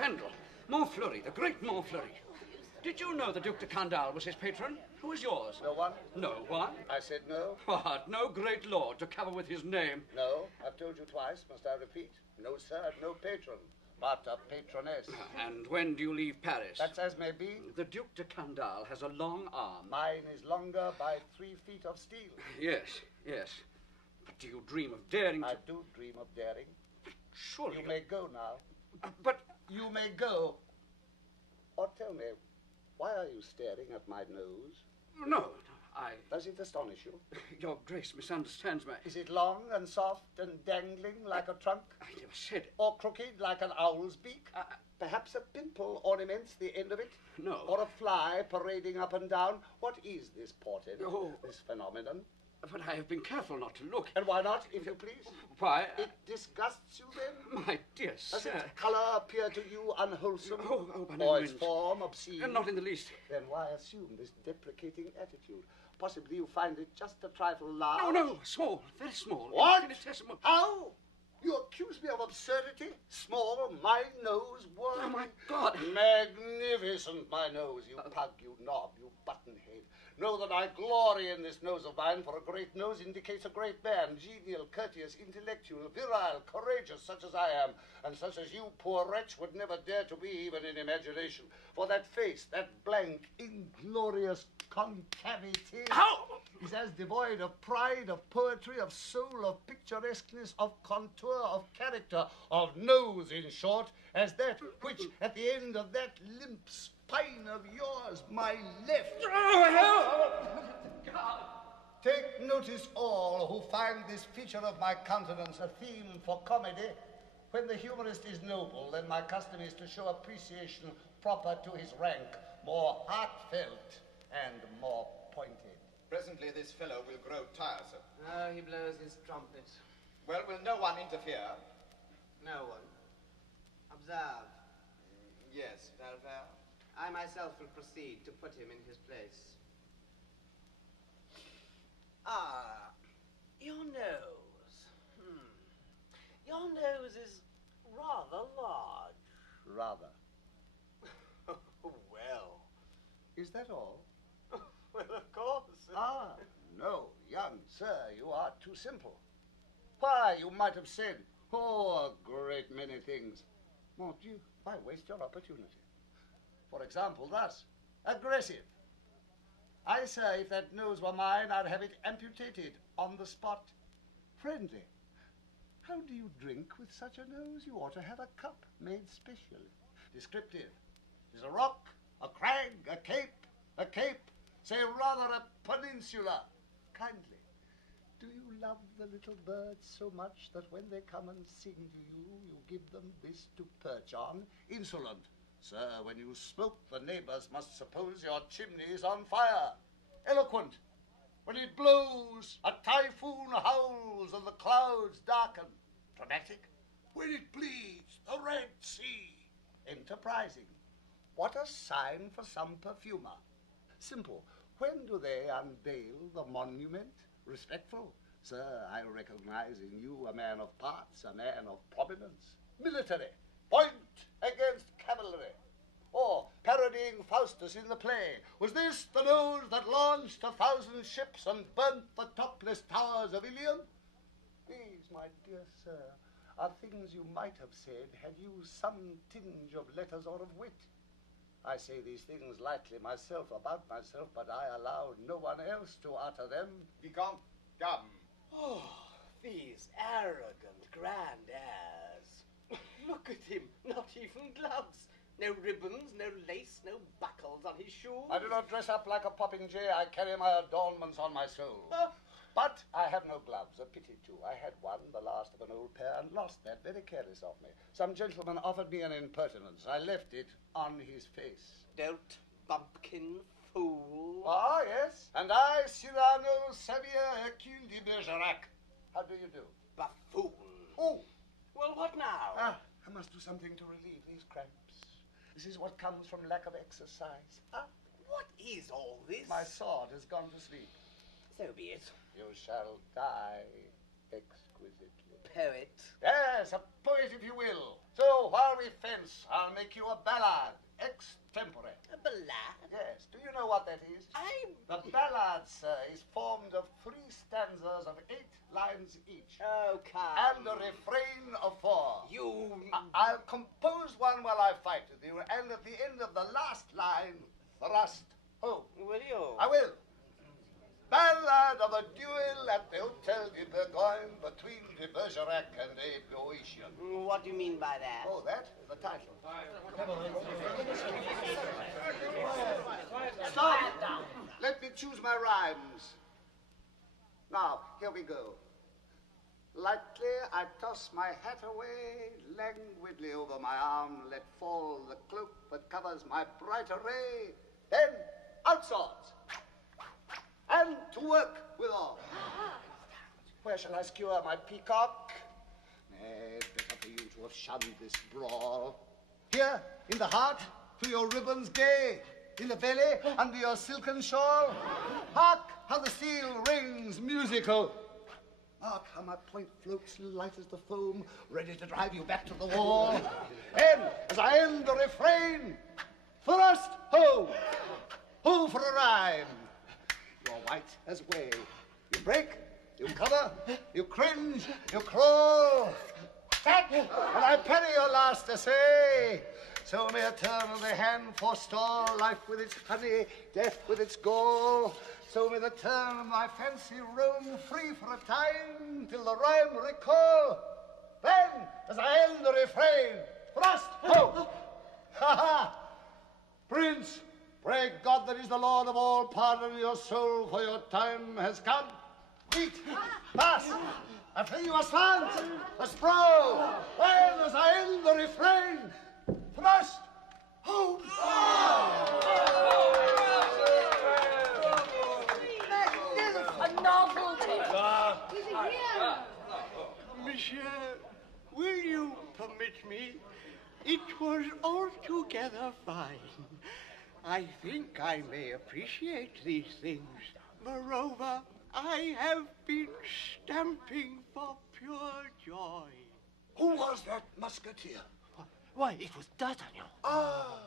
scandal. Montfleury, the great Montfleury. Did you know the Duc de Candale was his patron? Who is yours? No one. No one? I said no. What? No great lord to cover with his name? No, I've told you twice. Must I repeat? No, sir, no patron, but a patroness. And when do you leave Paris? That's as may be. The Duc de Candale has a long arm. Mine is longer by 3 feet of steel. Yes, yes. But do you dream of daring to... I do dream of daring. Surely... You may go now. But... You may go. Or tell me, why are you staring at my nose? No, I... Does it astonish you? Your Grace misunderstands me. Is it long and soft and dangling like a trunk? I never said it. Or crooked like an owl's beak? Perhaps a pimple ornaments the end of it? No. Or a fly parading up and down? What is this portent, this phenomenon? But I have been careful not to look. And why not, if you please? Why? It disgusts you, then? My dear sir. Does its colour appear to you unwholesome? By no or means. its form obscene? Not in the least. Then why assume this deprecating attitude? Possibly you find it just a trifle large. No, small, very small. What? Infinitesimal. How? You accuse me of absurdity? Small, my nose, word. Oh, my God. Magnificent, my nose, you pug, you knob, you buttonhead. Know that I glory in this nose of mine, for a great nose indicates a great man, genial, courteous, intellectual, virile, courageous, such as I am, and such as you, poor wretch, would never dare to be, even in imagination. For that face, that blank, inglorious concavity... How? ...is as devoid of pride, of poetry, of soul, of picturesqueness, of contour, of character, of nose, in short, as that which, at the end of that limp spine of yours, my left... Take notice, all who find this feature of my countenance a theme for comedy. When the humorist is noble, then my custom is to show appreciation proper to his rank, more heartfelt and more pointed. Presently this fellow will grow tiresome. Oh, he blows his trumpet. Well, will no one interfere? No one. Observe. Yes, Valverde. I myself will proceed to put him in his place. Ah, your nose. Your nose is rather large. Rather. Well. Is that all? Well, of course. Ah, no, young sir, you are too simple. Why, you might have said, a great many things. Mon Dieu, why waste your opportunity? For example, thus, aggressive. I say, if that nose were mine, I'd have it amputated on the spot. Friendly. How do you drink with such a nose? You ought to have a cup made specially. Descriptive. Is a rock, a crag, a cape, say rather a peninsula. Kindly. Do you love the little birds so much that when they come and sing to you, you give them this to perch on? Insolent. Sir, when you smoke, the neighbors must suppose your chimney is on fire. Eloquent. When it blows, a typhoon howls and the clouds darken. Dramatic. When it bleeds, the Red Sea. Enterprising. What a sign for some perfumer. Simple. When do they unveil the monument? Respectful. Sir, I recognize in you a man of parts, a man of prominence. Military. Point against cavalry. Or, parodying Faustus in the play, was this the nose that launched 1,000 ships and burnt the topless towers of Ilion? These, my dear sir, are things you might have said had you some tinge of letters or of wit. I say these things lightly myself, about myself, but I allow no one else to utter them. Vicomte, come. Oh, these arrogant grand airs. Look at him, not even gloves. No ribbons, no lace, no buckles on his shoes. I do not dress up like a popinjay. I carry my adornments on my soul. But I have no gloves, a pity too. I had one, the last of an old pair, and lost that, very careless of me. Some gentleman offered me an impertinence. I left it on his face. Don't, bumpkin, fool. Ah, yes. And I, Cyrano de Bergerac. How do you do? Buffoon. Oh. Well, what now? I must do something to relieve these cramps. This is what comes from lack of exercise. What is all this? My sword has gone to sleep. So be it. You shall die exquisitely. poet. Yes, a poet if you will. So while we fence, I'll make you a ballad, extempore. A ballad? Yes, do you know what that is? The ballad, sir, is formed of 3 stanzas of 8 lines each. Oh, come. And a refrain of 4. You... I'll compose one while I fight with you, and at the end of the last line, thrust home. Will you? I will. Ballad of a duel at the Hotel de Bourgogne between de Bergerac and a Boeotian. What do you mean by that? Oh, that? The title. Stop! Let me choose my rhymes. Now, here we go. Lightly I toss my hat away, languidly over my arm let fall the cloak that covers my bright array. Then, out swords! And to work withal. Where shall I skewer my peacock? Nay, better for you to have shunned this brawl. Here, in the heart, through your ribbons gay, in the belly, under your silken shawl. Hark, how the steel rings musical. Hark, how my point floats light as the foam, ready to drive you back to the wall. And, as I end the refrain, thrust home. Ho for a rhyme. You're white as whey. You break, you cover, you cringe, you crawl. Back, and I parry your last essay. So may a turn of the hand forestall life with its honey, death with its gall. So may the turn of my fancy roam free for a time till the rhyme recall. Then, as I end the refrain, thrust home. Ha ha! Prince, pray God that is the Lord of all, pardon your soul, for your time has come. Eat, pass, I fling you aslant, a sprawl. Then, as I end the refrain, thrust home. A novelty. Monsieur, will you permit me? It was altogether fine. I think I may appreciate these things. Moreover, I have been stamping for pure joy. Who was that musketeer? Why, it was D'Artagnan. Ah,